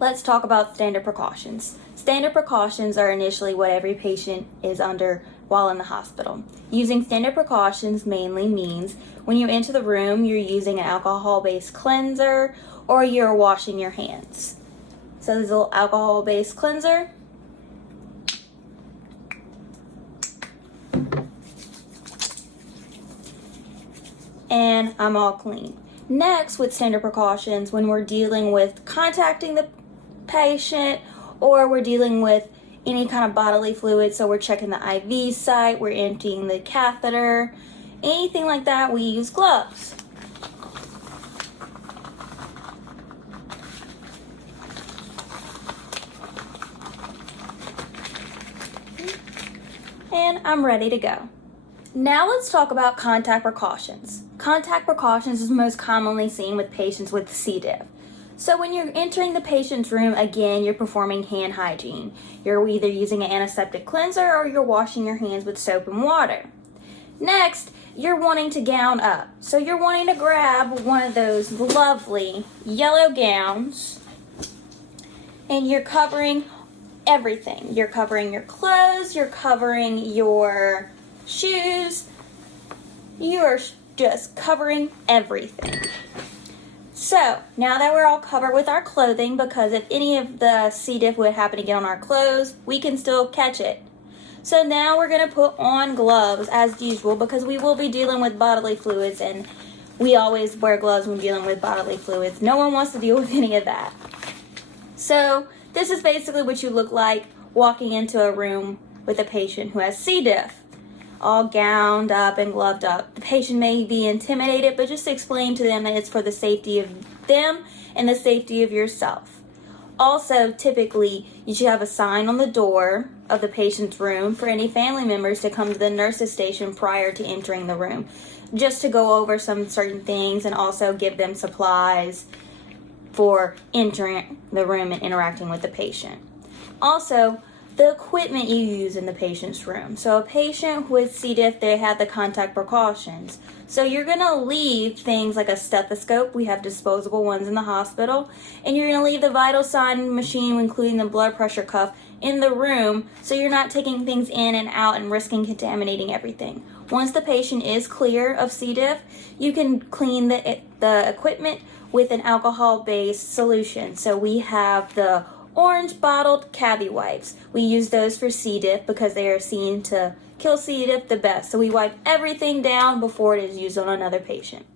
Let's talk about standard precautions. Standard precautions are initially what every patient is under while in the hospital. Using standard precautions mainly means when you enter the room, you're using an alcohol-based cleanser or you're washing your hands. So this is a little alcohol-based cleanser. And I'm all clean. Next, with standard precautions, when we're dealing with contacting the patient or we're dealing with any kind of bodily fluid, so we're checking the IV site, we're emptying the catheter, anything like that, we use gloves. And I'm ready to go. Now let's talk about contact precautions. Contact precautions is most commonly seen with patients with C. diff. So when you're entering the patient's room, again, you're performing hand hygiene. You're either using an antiseptic cleanser or you're washing your hands with soap and water. Next, you're wanting to gown up. So you're wanting to grab one of those lovely yellow gowns and you're covering everything. You're covering your clothes, you're covering your shoes, you are just covering everything. So now that we're all covered with our clothing, because if any of the C. diff would happen to get on our clothes, we can still catch it. So now we're going to put on gloves as usual because we will be dealing with bodily fluids, and we always wear gloves when dealing with bodily fluids. No one wants to deal with any of that. So this is basically what you look like walking into a room with a patient who has C. diff. All gowned up and gloved up. The patient may be intimidated, but just explain to them that it's for the safety of them and the safety of yourself. Also, typically, you should have a sign on the door of the patient's room for any family members to come to the nurse's station prior to entering the room, just to go over some certain things and also give them supplies for entering the room and interacting with the patient. Also, the equipment you use in the patient's room. So a patient with C. diff, they have the contact precautions. So you're going to leave things like a stethoscope. We have disposable ones in the hospital. And you're going to leave the vital sign machine, including the blood pressure cuff, in the room so you're not taking things in and out and risking contaminating everything. Once the patient is clear of C. diff, you can clean the equipment with an alcohol-based solution. So we have the orange bottled cavi wipes. We use those for C. diff because they are seen to kill C. diff the best. So we wipe everything down before it is used on another patient.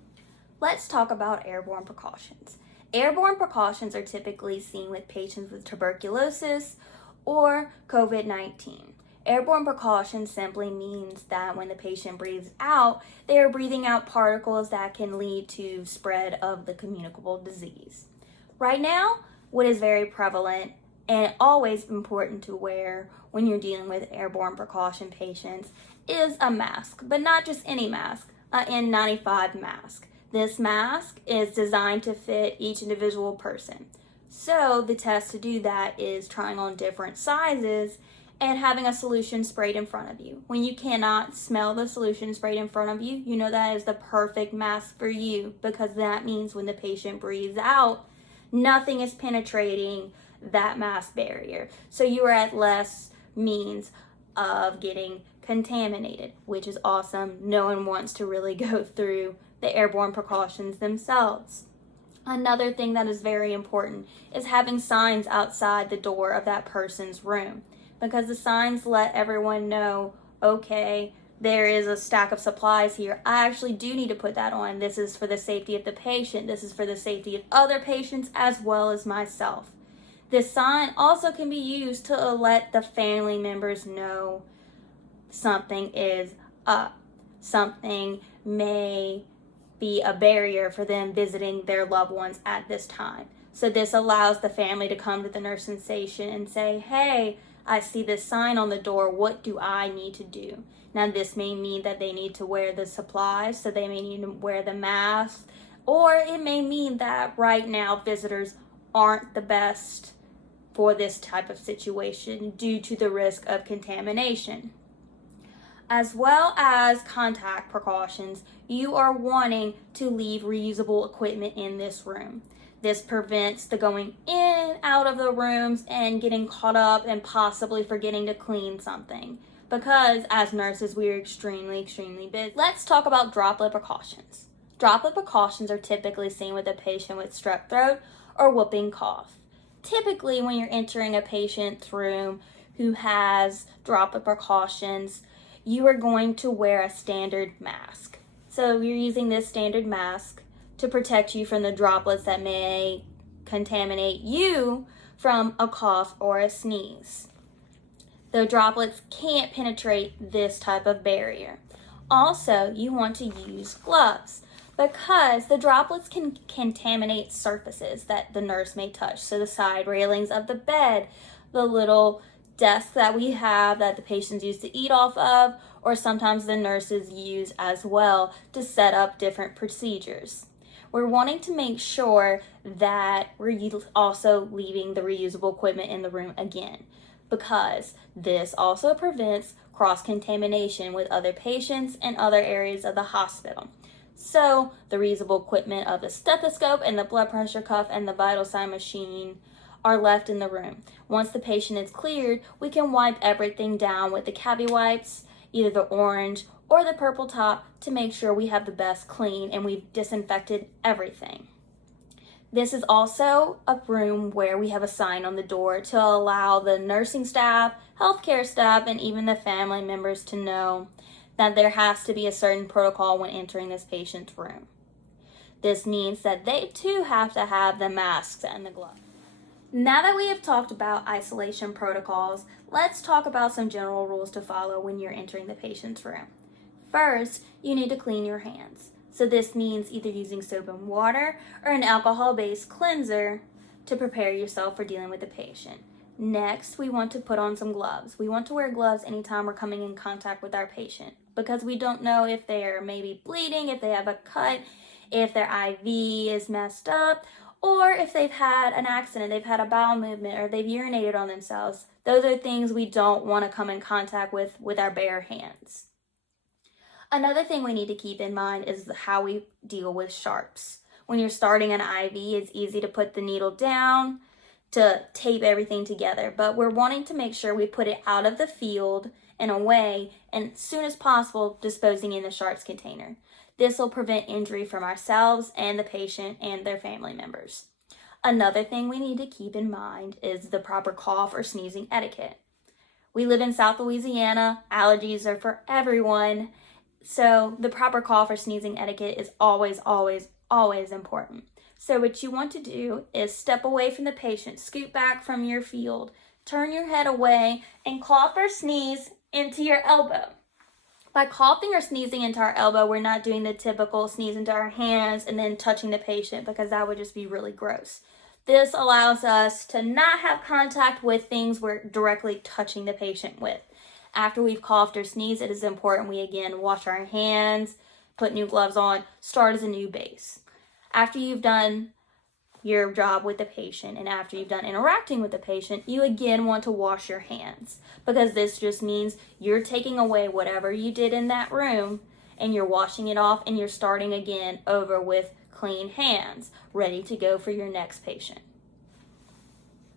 Let's talk about airborne precautions. Airborne precautions are typically seen with patients with tuberculosis or COVID-19. Airborne precautions simply means that when the patient breathes out, they are breathing out particles that can lead to spread of the communicable disease. Right now, what is very prevalent and always important to wear when you're dealing with airborne precaution patients is a mask, but not just any mask, an N95 mask. This mask is designed to fit each individual person. So the test to do that is trying on different sizes and having a solution sprayed in front of you. When you cannot smell the solution sprayed in front of you, you know that is the perfect mask for you, because that means when the patient breathes out, nothing is penetrating that mask barrier. So you are at less means of getting contaminated, which is awesome. No one wants to really go through the airborne precautions themselves. Another thing that is very important is having signs outside the door of that person's room, because the signs let everyone know, okay, there is a stack of supplies here. I actually do need to put that on. This is for the safety of the patient. This is for the safety of other patients as well as myself. This sign also can be used to let the family members know something is up. Something may be a barrier for them visiting their loved ones at this time. So this allows the family to come to the nursing station and say, hey, I see this sign on the door. What do I need to do? Now, this may mean that they need to wear the supplies, so they may need to wear the mask, or it may mean that right now visitors aren't the best for this type of situation due to the risk of contamination. As well as contact precautions, you are wanting to leave reusable equipment in this room. This prevents the going in out of the rooms and getting caught up and possibly forgetting to clean something. Because as nurses, we are extremely busy. Let's talk about droplet precautions. Droplet precautions are typically seen with a patient with strep throat or whooping cough. Typically, when you're entering a patient's room who has droplet precautions, you are going to wear a standard mask. So you're using this standard mask to protect you from the droplets that may contaminate you from a cough or a sneeze. The droplets can't penetrate this type of barrier. Also, you want to use gloves because the droplets can contaminate surfaces that the nurse may touch. So the side railings of the bed, the little desk that we have that the patients use to eat off of, or sometimes the nurses use as well to set up different procedures. We're wanting to make sure that we're also leaving the reusable equipment in the room again, because this also prevents cross-contamination with other patients and other areas of the hospital. So the reusable equipment of the stethoscope and the blood pressure cuff and the vital sign machine are left in the room. Once the patient is cleared, we can wipe everything down with the cavity wipes, either the orange or the purple top, to make sure we have the best clean and we've disinfected everything. This is also a room where we have a sign on the door to allow the nursing staff, healthcare staff, and even the family members to know that there has to be a certain protocol when entering this patient's room. This means that they too have to have the masks and the gloves. Now that we have talked about isolation protocols, let's talk about some general rules to follow when you're entering the patient's room. First, you need to clean your hands. So this means either using soap and water or an alcohol-based cleanser to prepare yourself for dealing with the patient. Next, we want to put on some gloves. We want to wear gloves anytime we're coming in contact with our patient because we don't know if they're maybe bleeding, if they have a cut, if their IV is messed up, or if they've had an accident, they've had a bowel movement, or they've urinated on themselves. Those are things we don't want to come in contact with our bare hands. Another thing we need to keep in mind is how we deal with sharps. When you're starting an IV, it's easy to put the needle down, to tape everything together, but we're wanting to make sure we put it out of the field and away, and as soon as possible, disposing in the sharps container. This will prevent injury from ourselves and the patient and their family members. Another thing we need to keep in mind is the proper cough or sneezing etiquette. We live in South Louisiana. Allergies are for everyone. So the proper cough or sneezing etiquette is always important. So what you want to do is step away from the patient, scoot back from your field, turn your head away, and cough or sneeze into your elbow. By coughing or sneezing into our elbow, we're not doing the typical sneeze into our hands and then touching the patient, because that would just be really gross. This allows us to not have contact with things we're directly touching the patient with. After we've coughed or sneezed, it is important we again wash our hands, put new gloves on, start as a new base. After you've done your job with the patient and after you've done interacting with the patient, you again want to wash your hands, because this just means you're taking away whatever you did in that room and you're washing it off and you're starting again over with clean hands, ready to go for your next patient.